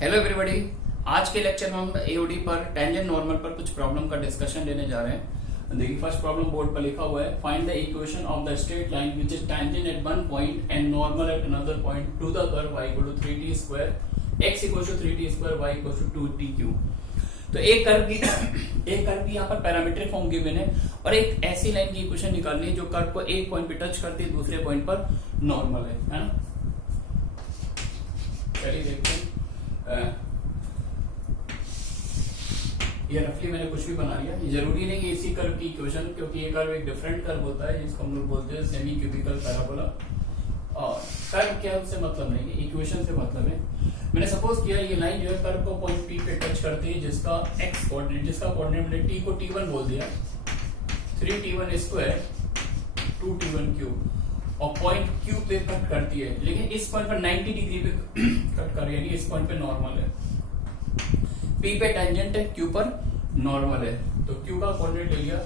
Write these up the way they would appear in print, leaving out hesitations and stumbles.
Hello everybody. आज के lecture में हम एओडी पर टेंजेंट नॉर्मल पर कुछ प्रॉब्लम का डिस्कशन लेने जा रहे हैं। देखिए फर्स्ट प्रॉब्लम बोर्ड पर लिखा हुआ है, find the equation of the straight line which is tangent at one point and normal at another point to the curve y equal to 3t square x equal to 3t square y equal to 2tq। तो एक curve की यहाँ पर parametric form given है और एक ऐसी line की इक्वेशन निकालनी है जो कर्व को एक पॉइंट पे टच करती है, दूसरे पॉइंट पर नॉर्मल है ना। चलिए देखते हैं। ये रफली मैंने कुछ भी बना लिया, ये जरूरी नहीं कि इसी कर्व की इक्वेशन, क्योंकि ये कर्व एक डिफरेंट कर्व होता है जिसको हम लोग बोलते हैं सेमी क्यूबिकल पैराबोला। और कर्व क्या उससे मतलब नहीं है, इक्वेशन से मतलब है। मैंने सपोज किया ये लाइन जो है कर्व को पॉइंट पी पे टच करती है, जिसका एक्स कोऑर्डिनेट, जिसका कोऑर्डिनेट मैंने टी को t1 बोल दिया, 3t1 स्क्वायर 2t1 क्यूब, और पॉइंट क्यू पे कट करती है, लेकिन इस पॉइंट पर 90 डिग्री पे कट कर रही है, यानी इस पॉइंट पे नॉर्मल है। P पे टेंजेंट है, Q पर नॉर्मल है, तो Q का कोऑर्डिनेट ले लिया,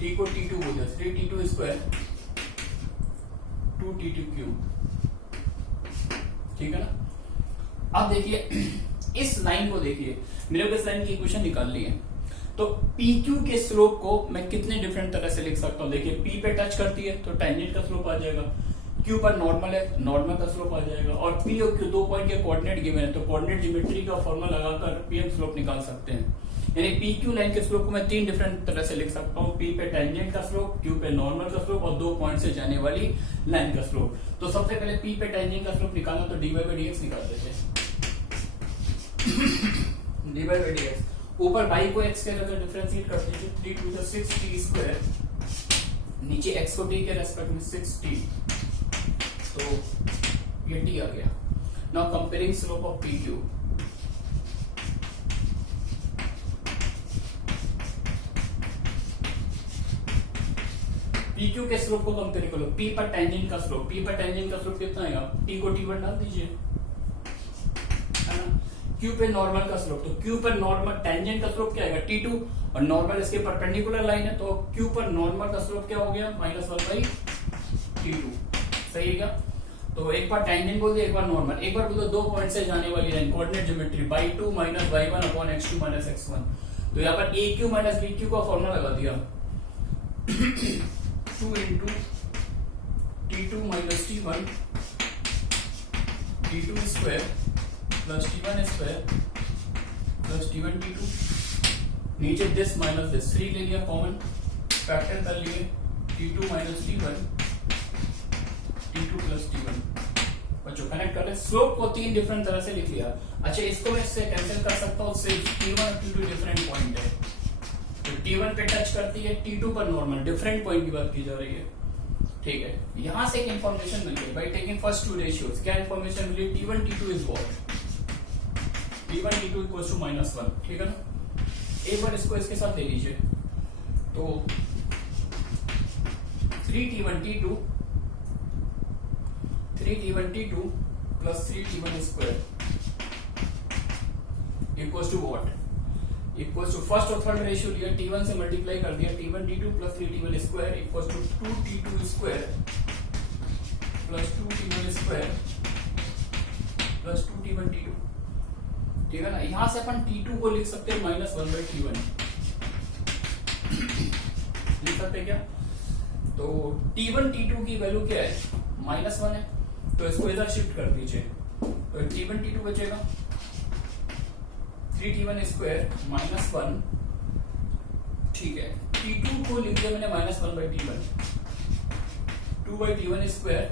T को T2 बोल दिया, 3t2 स्क्वायर 2t2 क्यूब, ठीक है ना। अब देखिए इस लाइन को देखिए, मेरे को इस लाइन की इक्वेशन निकालनी है, तो PQ के स्लोप को मैं कितने डिफरेंट तरह से लिख सकता हूँ। देखिए P पे टच करती है तो टेंजेंट का स्लोप आ जाएगा, Q पर नॉर्मल है, नॉर्मल का स्लोप आ जाएगा, और P और Q दो पॉइंट के कोऑर्डिनेट गिवन है, तो कोऑर्डिनेट ज्योमेट्री का फॉर्मूला लगाकर PM स्लोप निकाल सकते हैं। यानी PQ लाइन के स्लोप को मैं तीन डिफरेंट तरह से लिख सकता हूँ, P पे टेंजेंट का स्लोप, Q पे नॉर्मल का स्लोप और दो पॉइंट से जाने वाली लाइन का स्लोप। तो सबसे पहले P पे टेंजेंट का स्लोप निकालना, तो dy/dx निकाल देते हैं। dy/dx ऊपर y को x के जगह डिफरेंशिएट कर दीजिए, 3 टू द 6t स्क्वायर, नीचे x को t के रेस्पेक्ट में 6t, तो ये t आ गया। Now comparing slope of PQ, PQ के स्लोप को कंपेयर करो, P पर टेंजेंट का स्लोप, P पर टेंजेंट का स्लोप कितना आएगा, t को t1 डाल दीजिए, है ना। Q पे नॉर्मल का स्लोप, तो Q पर नॉर्मल टेंजेंट का स्लोप क्या आएगा, T2, और नॉर्मल इसके परपेंडिकुलर लाइन है, तो Q पर नॉर्मल का स्लोप क्या हो गया, -1/T2, सही है क्या। तो एक बार टेंजेंट बोल दिया, एक बार नॉर्मल, एक बार बोलो दो पॉइंट से जाने वाली line, coordinate geometry, y2 - y1 upon x2 - x1। तो यहाँ पर AQ - BQ का फॉर्मूला लगा दिया, 2 into T2 - T1 T2 square plus T1 square plus T1 T2, नीचे दिस माइनस दिस, 3 ले लिया कॉमन, फैक्टर कर लिए, T2 - T1 T2 plus T1। बच्चों कनेक्ट कर रहे, स्लोप को तीन डिफरेंट तरह से लिख लिया। अच्छा, इसको मैं इससे कैंसिल कर सकता हूँ, सिर्फ T1 और T2 डिफरेंट पॉइंट है, तो T1 पे टच करती है, T2 पर नॉर्मल, डिफरेंट पॉइंट की बात की जा रही है, ठीक है। यहां से एक इंफॉर्मेशन मिल गई, by taking first two ratios, क्या इंफॉर्मेशन मिली, T1 T2 is what, T1 T2 equals to -1, ठीक है ना। एक बार इसको इसके साथ ले लीजिए, तो 3T1 T2 plus 3T1 square equals to what, equals to first और थर्ड रेशियो लिया, T1 से मल्टीप्लाई कर दिया, T1 T2 plus 3T1 square equals to 2T2 square plus 2T1 square plus 2T1 T2, ठीक है ना। यहां से अपन T2 को लिख सकते हैं -1/T1, लिख सकते हैं क्या। तो T1 T2 की वैल्यू क्या है, -1 है, तो इसको इधर शिफ्ट कर दीजिए, तो T1 T2 बचेगा 3T1 स्क्वायर -1, ठीक है। T2 को लिख दिया मैंने -1/T1, 2/T1 square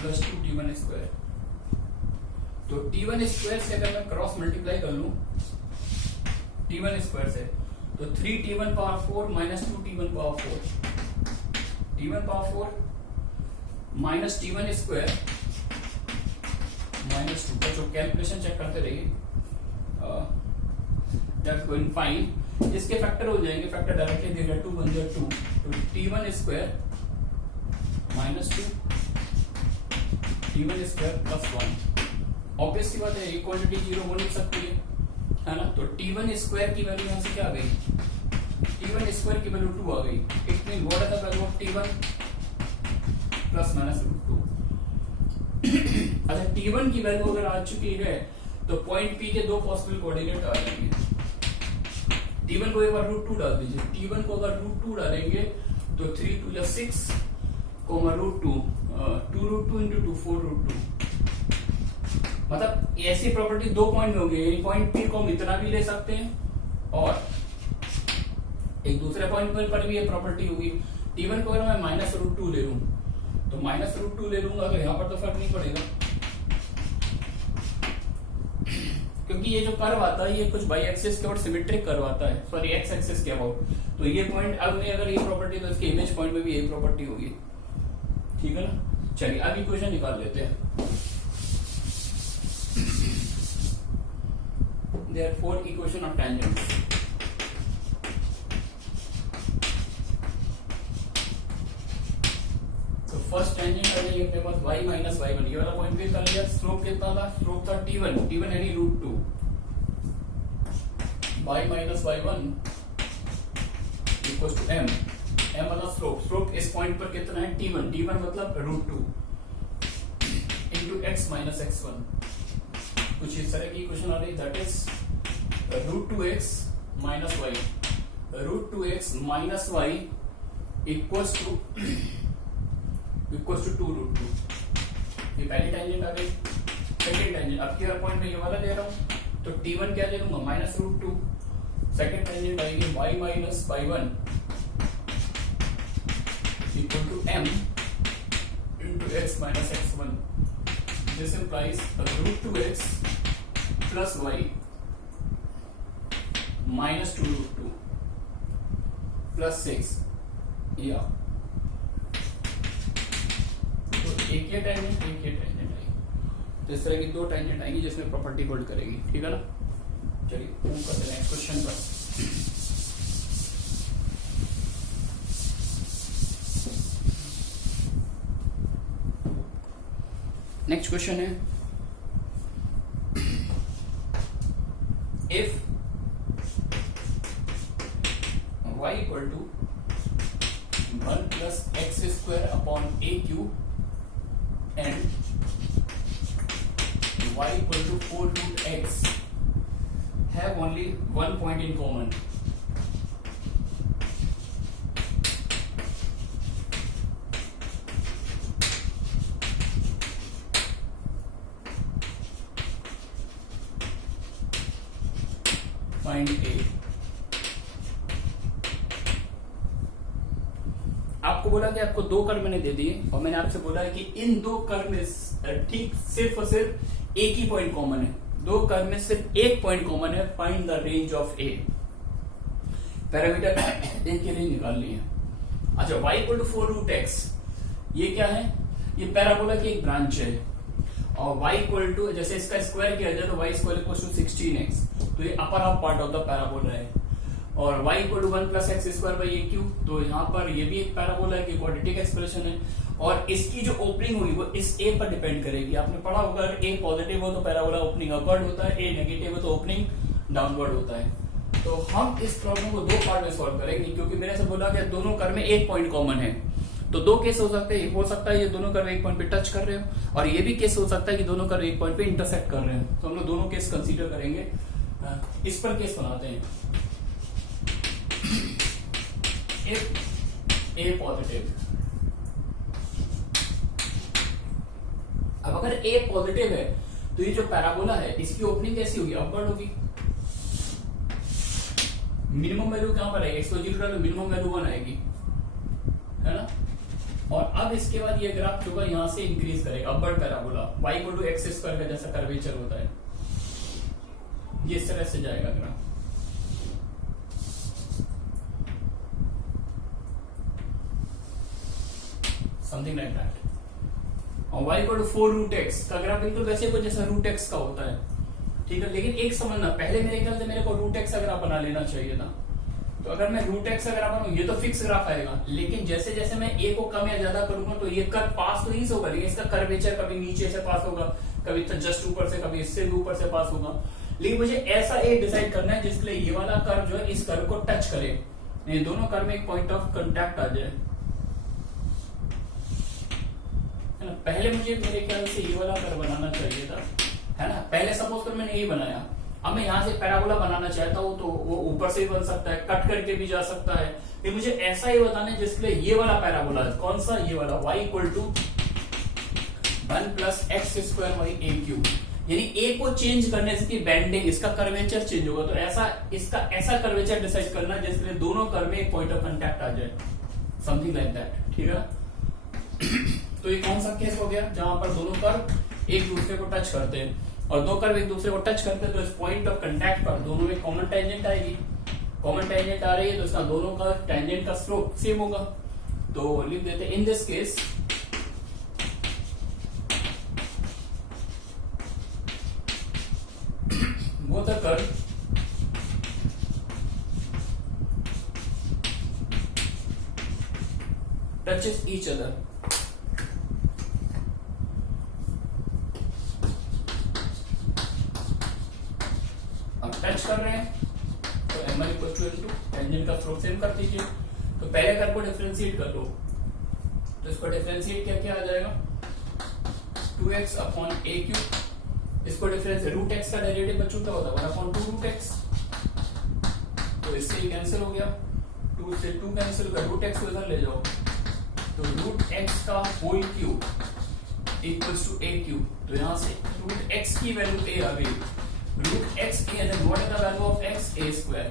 plus 2T1 square. तो T1 स्क्वायर से अगर मैं क्रॉस मल्टीप्लाई कर लूं T1 स्क्वायर से, तो 3T1 power 4 minus 2T1 power 4, T1 power 4 minus T1 square -2। बच्चों कैलकुलेशन चेक करते रहिए, दैट्स गोइंग फाइन। इसके फैक्टर हो जाएंगे, फैक्टर डायरेक्टली देगा, 2 1 2, तो T1 square -2 T1 square plus 1। Obvious सी बात है, इक्वालिटी 0 हो नहीं सकती है ना। तो T1 स्क्वायर की वैल्यू यहां से क्या आ गई, T1 स्क्वायर की वैल्यू 2 आ गई, it mean what is the value of T1 +- √2। अच्छा T1 की वैल्यू अगर आ चुकी है तो पॉइंट P के दो पॉसिबल कोऑर्डिनेट आ जाएंगे। T1 को एक बार √2 डाल दीजिए। T1 को अगर √2 डालेंगे तो 3 2 या 6 कोमा √2 2√2 into 2 4√2। मतलब ऐसी प्रॉपर्टी दो पॉइंट में होगी, पॉइंट P को हम इतना भी ले सकते हैं और एक दूसरे पॉइंट पर भी ये प्रॉपर्टी होगी। T1 को अगर मैं -√2 ले लूं तो -√2 ले लूंगा, अगर यहाँ पर तो फर्क नहीं पड़ेगा क्योंकि ये जो कर्व आता है ये कुछ बाई एक्सिस के और सिमेट्रिक कर्व आता है, सॉरी एक्स एक्सिस के अबाउट। तो ये पॉइंट अब में अगर ये प्रॉपर्टी तो इसके इमेज पॉइंट में भी यही प्रॉपर्टी होगी, ठीक है ना। चलिए अब इक्वेशन निकाल लेते हैं। Therefore equation of tangents। तो फर्स्ट टेंजेंट आ जाएगी अपने पास y माइनस y1। ये वाला पॉइंट भी कर लिया। स्लोप कितना था? स्लोप था T1 यानी √2 y minus y1 equals to m वाला स्लोप इस पॉइंट पर कितना है? T1 मतलब √2 इंटू x माइनस x1। कुछ इस तरह की इक्वेशन आ रही, that is √2x minus y, √2x minus y equals to 2√2। ये पहली टेंजेंट आ गई। सेकंड टेंजेंट अब के पॉइंट में ये वाला ले रहा हूं तो T1 क्या ले लूंगा? -√2। सेकंड टेंजेंट आएगी y minus y1 equal to m into x minus x1। This implies √2x plus y minus 2√2 plus 6 या एक ये टेंजेंट आई। तो इस तरह की दो टेंजेंट आएंगी जिसमें प्रॉपर्टी होल्ड करेगी, ठीक है ना। चलिए मूव करते हैं नेक्स्ट क्वेश्चन पर। नेक्स्ट क्वेश्चन है if y equal to 1 plus x square upon a cube and y equal to 4 root x have only one point in common. Find a। आपको बोला कि आपको दो कर्व मैंने दे दिए और मैंने आपसे बोला है कि इन दो कर्व में ठीक सिर्फ और सिर्फ एक ही पॉइंट कॉमन है। दो कर्व में सिर्फ एक पॉइंट कॉमन है। Find the range of a. Parameter a की रेंज निकाल ली है। अच्छा y equal to 4 root x, ये क्या है? ये पैराबोला की एक ब्रांच है और y इक्वल टू जैसे इसका स्क्वायर किया जाए तो y square equal to 16x, तो ये upper half part of the parabola है। और y equal to 1 plus x square by a cube, तो यहाँ पर ये भी एक पैराबोला है कि क्वाड्रेटिक एक्सप्रेशन है और इसकी जो ओपनिंग होगी वो इस a पर डिपेंड करेगी। आपने पढ़ा होगा अगर a पॉजिटिव हो तो पैराबोला ओपनिंग अपवर्ड होता है, a नेगेटिव हो तो ओपनिंग डाउनवर्ड होता है। तो हम इस प्रॉब्लम को दो पार्ट में सॉल्व करेंगे क्योंकि मेरे से बोला कि दोनों कर्व में एक पॉइंट कॉमन है। तो दो केस हो सकते हैं, हो सकता है ये दोनों कर्व एक पॉइंट पे टच कर रहे हो और ये भी केस हो सकता है कि दोनों कर्व एक पॉइंट पे इंटरसेक्ट कर रहे हैं। तो हम लोग दोनों केस कंसीडर करेंगे। इस पर केस बनाते हैं। If A पॉजिटिव, अब अगर A पॉजिटिव है तो ये जो पैराबोला है इसकी ओपनिंग कैसी होगी? अपवर्ड होगी। मिनिमम वैल्यू कहां पर आएगी? x0 डालो, मिनिमम वैल्यू 1 आएगी, है ना। और अब इसके बाद ये ग्राफ जो यहां से इंक्रीज करेगा, upward parabola y equal to x square का जैसा कर्वेचर होता है, ये इस तरह से जाएगा ग्राफ। Something like that. और y equal to 4 root x का ग्राफ बिल्कुल वैसे कुछ जैसा रूट एक्स का होता है, ठीक है। लेकिन एक समझना, पहले मेरे ख्याल से मेरे को रूट एक्स का ग्राफ बना लेना चाहिए था। तो अगर मैं रूट एक्स का ग्राफ बनाऊं ये तो फिक्स ग्राफ आएगा, लेकिन जैसे जैसे मैं a को कम या ज्यादा करूंगा तो ये कर्व पास तो ही होगा, लेकिन इसका कर्वेचर कभी नीचे से पास होगा, कभी तो जस्ट ऊपर से, कभी इससे भी ऊपर से पास होगा। लेकिन मुझे ऐसा ए डिसाइड करना है जिसके लिए ये वाला कर्व जो है इस कर्व को टच करे, ये दोनों कर्व में एक पॉइंट ऑफ कांटेक्ट आ जाए, है ना। पहले मुझे मेरे ख्याल से ये वाला कर्व बनाना चाहिए था, है ना। पहले सपोज कर मैंने यही बनाया, अब मैं यहाँ से पैराबोला बनाना चाहता हूँ तो वो ऊपर से भी बन सकता है, कट करके भी जा सकता है। ये मुझे ऐसा ही बताना है जिसके लिए ये वाला पैराबोला है। कौन सा? ये वाला, y equal to 1 plus x square y a cube. यानी ए को चेंज करने से बेंडिंग, इसका कर्वेचर चेंज होगा। तो ऐसा इसका ऐसा कर्वेचर डिसाइड करना जिसके लिए दोनों कर्व में एक पॉइंट ऑफ कांटेक्ट आ जाए, समथिंग लाइक दैट, ठीक है। तो ये कौन सा केस हो गया जहां पर दोनों कर्व एक दूसरे को टच करते हैं, और दो कर्व एक दूसरे को टच करते हैं तो इस पॉइंट ऑफ कांटेक्ट पर दोनों में कॉमन टेंजेंट आएगी। कॉमन टेंजेंट आ रही है तो इसका दोनों का टेंजेंट का स्लोप सेम होगा। तो लिख देते हैं in this case both the curve touches each other। अब टच कर रहे हैं तो M L equal to tangent का स्लोप सेम कर दीजिए। तो पहले कर्व को डिफरेंशिएट कर दो, तो इसको डिफरेंशिएट क्या क्या आ जाएगा, 2x अपॉन ए क्यूब। इसको डिफरेंस रूट एक्स का डेरिवेटिव बच्चों क्या होता है, 1/2 रूट एक्स। तो इससे ये कैंसिल हो गया, 2 से 2 कैंसिल कर, रूट एक्स को इधर ले जाओ तो रूट एक्स का whole cube equals to a cube. तो यहां से रूट एक्स की वैल्यू ए आ गई, root x a and what is the value of x, a square,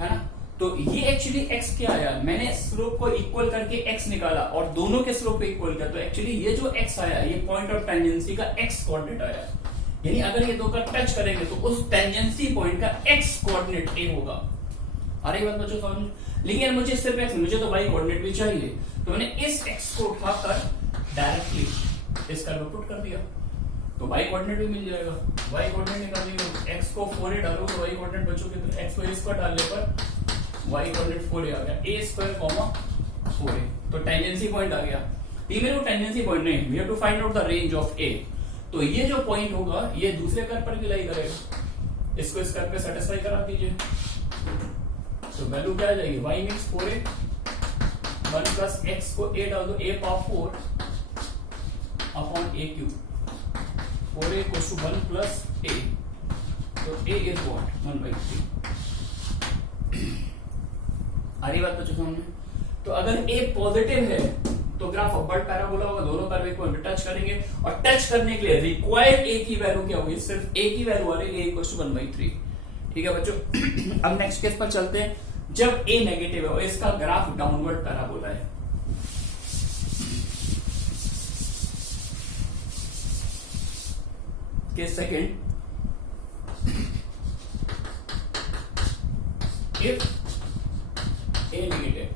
है ना। तो ये एक्चुअली x क्या आया, मैंने स्लोप को इक्वल करके x निकाला और दोनों के स्लोप को इक्वल किया। तो एक्चुअली ये जो x आया ये पॉइंट ऑफ टेंजेंसी का x कोऑर्डिनेट आया। यानी अगर ये दो का टच करेंगे तो उस टेंजेंसी पॉइंट का x कोऑर्डिनेट a होगा। अरे ये बात बच्चों समझ, लेकिन मुझे सिर्फ x, मुझे तो y कोऑर्डिनेट भी चाहिए। तो मैंने इस x को उठाकर डायरेक्टली इस कर्व में पुट कर दिया तो y कोऑर्डिनेट भी मिल जाएगा। y कोऑर्डिनेट निकालिए, x को 4a डालो तो y कोऑर्डिनेट बच्चों के x को स्क्वायर डालने पर y कोऑर्डिनेट 4a आ गया, a स्क्वायर कॉमा 4a। तो टेंजेंसी पॉइंट आ गया। ये मेरे को टेंजेंसी पॉइंट नहीं, we have to find out the range of a। तो ये जो पॉइंट होगा ये दूसरे कर्व पर भी लाई करेगा, इसको इस कर्व पे सेटिस्फाई करा दीजिए। तो वैल्यू क्या आ जाएगी, y means 4a, 1 plus x को a डाल दो, a पावर 4 अपॉन a क्यूब, 4a equals to 1 plus a। तो a इज व्हाट, 1/3। आ रही बात बच्चों समझ में। तो अगर a पॉजिटिव है तो ग्राफ अपवर्ड पैराबोला होगा, दोनों कर्व को टच करेंगे और टच करने के लिए रिक्वायर्ड a की वैल्यू क्या होगी, सिर्फ a की वैल्यू आ रही है, a इक्वल टू 1/3। ठीक है बच्चों। अब नेक्स्ट केस पर चलते हैं, जब a नेगेटिव है और इसका ग्राफ डाउनवर्ड पैराबोला है। Case second, if a negative,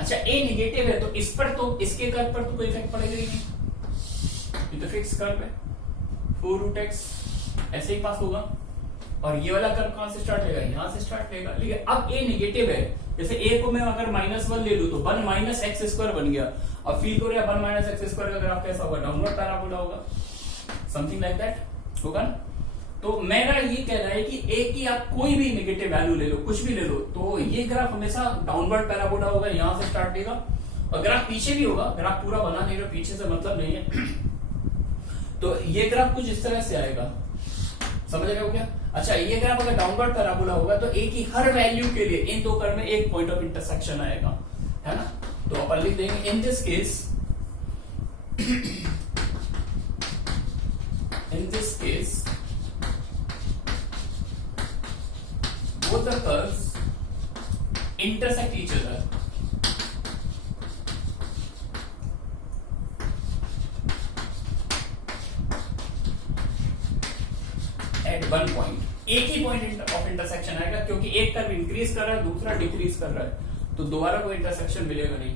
अच्छा a नेगेटिव है तो इस पर तो, इसके कर्व पर तो कोई इफेक्ट पड़ेगा ही नहीं, ये तो फिक्स कर्व है, 4 रूट एक्स ऐसे ही पास होगा। और ये वाला कर्व कहां से स्टार्ट लेगा, यहां से स्टार्ट लेगा। लेकिन अब a नेगेटिव है, जैसे a को मैं अगर -1 ले लूं तो 1 माइनस एक्स स्क्वायर बन गया। अब फील करो 1 माइनस एक्स स्क्वायर का ग्राफ कैसा होगा, डाउनवर्ड पैराबोला होगा, समथिंग लाइक दैट होगा ना। तो मेरा ये कहना है कि a की आप कोई भी नेगेटिव वैल्यू ले लो, कुछ भी ले लो, तो ये ग्राफ हमेशा डाउनवर्ड पैराबोला होगा, यहां से स्टार्ट लेगा। और ग्राफ पीछे भी होगा, ग्राफ पूरा बना नहीं रहा, पीछे से मतलब नहीं है। तो ये ग्राफ कुछ इस तरह से आएगा, समझ रहे हो क्या। अच्छा ये ग्राफ अगर डाउनवर्ड पैराबोला होगा तो a की हर वैल्यू के लिए इन दो कर्व में एक पॉइंट ऑफ इंटरसेक्शन आएगा, है ना। तो अपन लिख देंगे इन this case, in this case both the curves intersect each other at one point। एक ही पॉइंट ऑफ इंटरसेक्शन आएगा, क्योंकि एक कर्व इंक्रीज कर रहा है, दूसरा डिक्रीज कर रहा है, तो दोबारा कोई इंटरसेक्शन मिलेगा नहीं।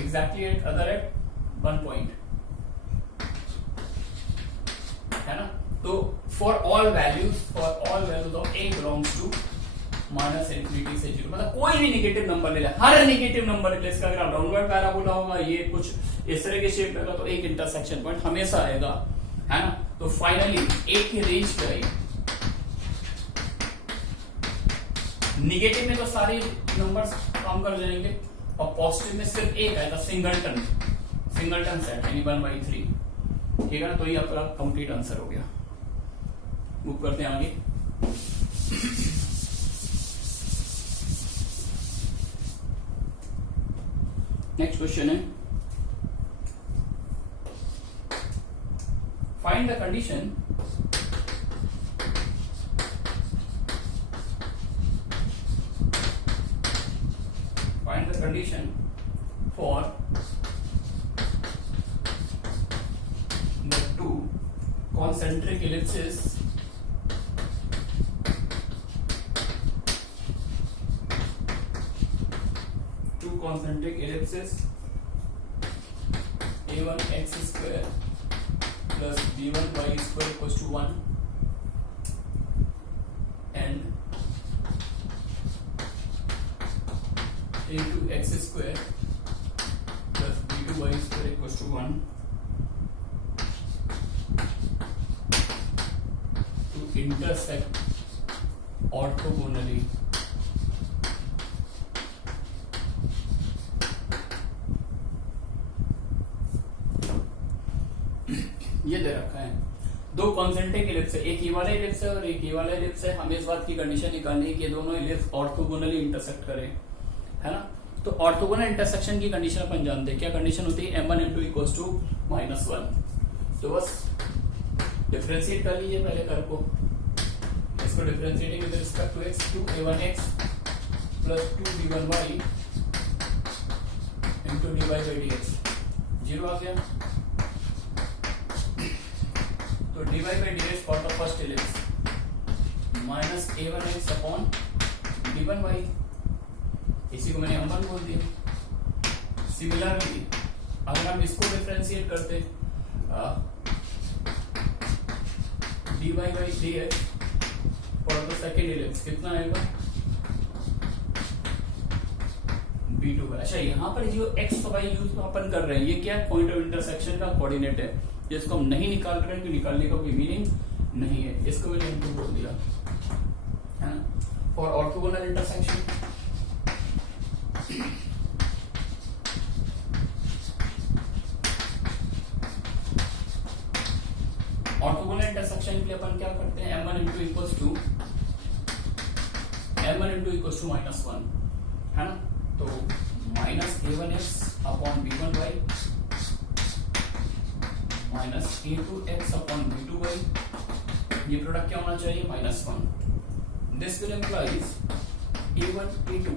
Exactly at other at one point, है ना। तो for all values of a belongs to -∞ से 0, मतलब कोई भी नेगेटिव नंबर ले ले, हर नेगेटिव नंबर के लिए इसका अगर डाउनवर्ड पैराबोला होगा, ये कुछ इस तरह के शेप रहेगा, तो एक इंटरसेक्शन पॉइंट हमेशा आएगा, है ना। तो फाइनली a की रेंज क्या है, नेगेटिव में तो सारे नंबर्स काम कर जाएंगे और पॉजिटिव में सिर्फ एक आएगा, सिंगलटन सेट यानी 1/3, ठीक है ना। तो ये आपका कंप्लीट आंसर हो गया। मूव करते हैं आगे। नेक्स्ट क्वेश्चन है, find the condition for the two concentric ellipses a1 x square plus b1 y square equals to 1 and a2 x square plus b2 y square equals to 1 to intersect orthogonally ये दे रखा है दो concentric ellipse है, एक ये वाला ellipse है और एक ये वाला इलिप्स है। हमें इस बात की कंडीशन निकालनी है कि दोनों इलिप्स ऑर्थोगोनली इंटरसेक्ट करें, है ना। तो ऑर्थोगोनल इंटरसेक्शन की कंडीशन अपन जानते हैं, क्या कंडीशन होती है, m1 * इक्वल्स टू -1। तो बस डिफरेंशिएट कर लीजिए पहले कर को, इसको differentiating with respect to x, 2a1x plus 2b1y into dy/dx 0 आ गया। तो dy/dx for the first ellipse -a1x upon b1y, इसी को मैंने m1 बोल दिया। सिमिलरली अगर हम इसको डिफरेंशिएट करते dy/dx for the second ellipse कितना आएगा, b2। अच्छा, यहाँ पर जो x और y यूज अपन कर रहे हैं ये क्या है, पॉइंट ऑफ इंटरसेक्शन का कोऑर्डिनेट है, जिसको हम नहीं निकाल रहे हैं कि निकालने का कोई मीनिंग नहीं है। इसको मैंने इनको बोल दिया, है ना। और ऑर्थोगोनल इंटरसेक्शन के लिए अपन क्या करते हैं, m1 * इक्वल्स टू -1, है ना। तो -a1x upon b1y -a2x upon b2y, ये प्रोडक्ट क्या होना चाहिए, -1। This will implies a1 a2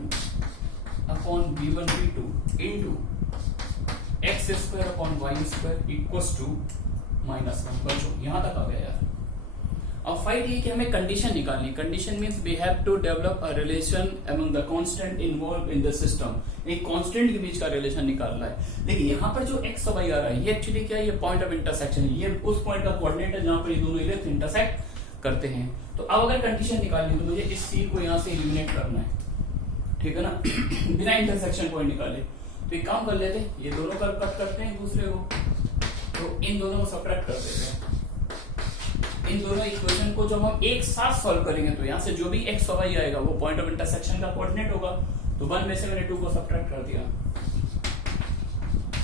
upon b1 b2 into x square upon y square equals to -1। बच्चों यहां तक आ गया यार। अब फाइंड ये कि हमें कंडीशन निकालनी। Condition means we have to develop a relation among the constant involve in the system. एक कांस्टेंट के बीच का रिलेशन निकालना है। लेकिन यहाँ पर जो x और y आ रहा है ये एक्चुअली क्या है, ये पॉइंट ऑफ इंटरसेक्शन है, ये उस पॉइंट का कोऑर्डिनेट है जहां पर ये दोनों इलिप्स इंटरसेक्ट करते हैं। तो अब अगर कंडीशन निकालनी है तो मुझे इस c को यहाँ से एलिमिनेट करना है, ठीक है ना, बिना इंटरसेक्शन पॉइंट निकाले। तो एक काम कर लेते हैं, ये दोनों का कट करते हैं दूसरे को, तो इन दोनों को सब्ट्रैक्ट कर देते हैं। इन दोनों इक्वेशन को जब हम एक साथ सॉल्व करेंगे तो यहाँ से जो भी x और y आएगा वो पॉइंट ऑफ इंटरसेक्शन का कोऑर्डिनेट होगा। तो 1 में से मैंने 2 को सब्ट्रैक्ट कर दिया,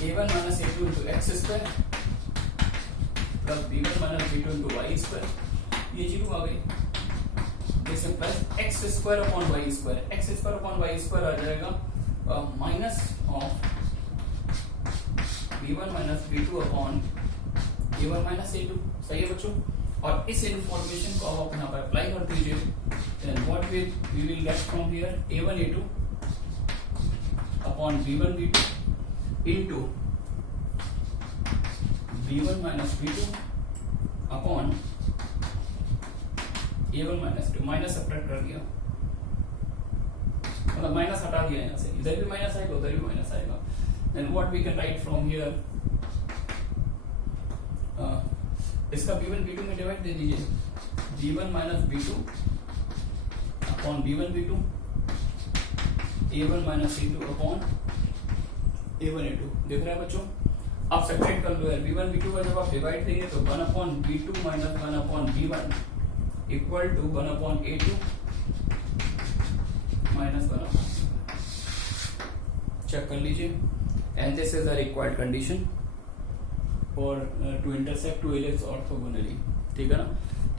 a1 - a2 into x square plus b1 - b2 into y square, ये 0 आ गई। This implies x square upon y square, x square upon y square आ जाएगा minus of b1 - b2 upon a1 - a2। सही है बच्चों। और इस इंफॉर्मेशन को आप यहाँ पर अप्लाई कर दीजिए। Then what we will get from here, a1 a2 upon b1 b2 into b1 - b2 upon a1 - 2, minus subtract कर दिया, मतलब माइनस हटा दिया यहाँ से, इधर भी माइनस आएगा उधर भी माइनस आएगा। Then what we can write from here, इसका b1 b2 में डिवाइड दे दीजिए, b1 - b2 upon b1 b2 a1 - a2 upon a1 a2। देख रहे हैं बच्चों। अब सेपरेट कर लो यार, b1 b2 का जब आप डिवाइड देंगे तो 1 upon b2 minus 1 upon b1 equal to 1 upon a2 minus 1 upon. Check कर लीजिए, and this is the required condition. और to intersect two ellipse orthogonally, ठीक है ना।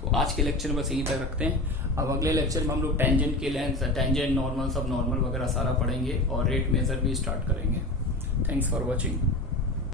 तो आज के लेक्चर में बस यहीं तक रखते हैं। अब अगले लेक्चर में हम लोग टेंजेंट के लेंथ, टेंजेंट, नॉर्मल, सब नॉर्मल वगैरह सारा पढ़ेंगे और रेट मेजर भी स्टार्ट करेंगे। Thanks for watching.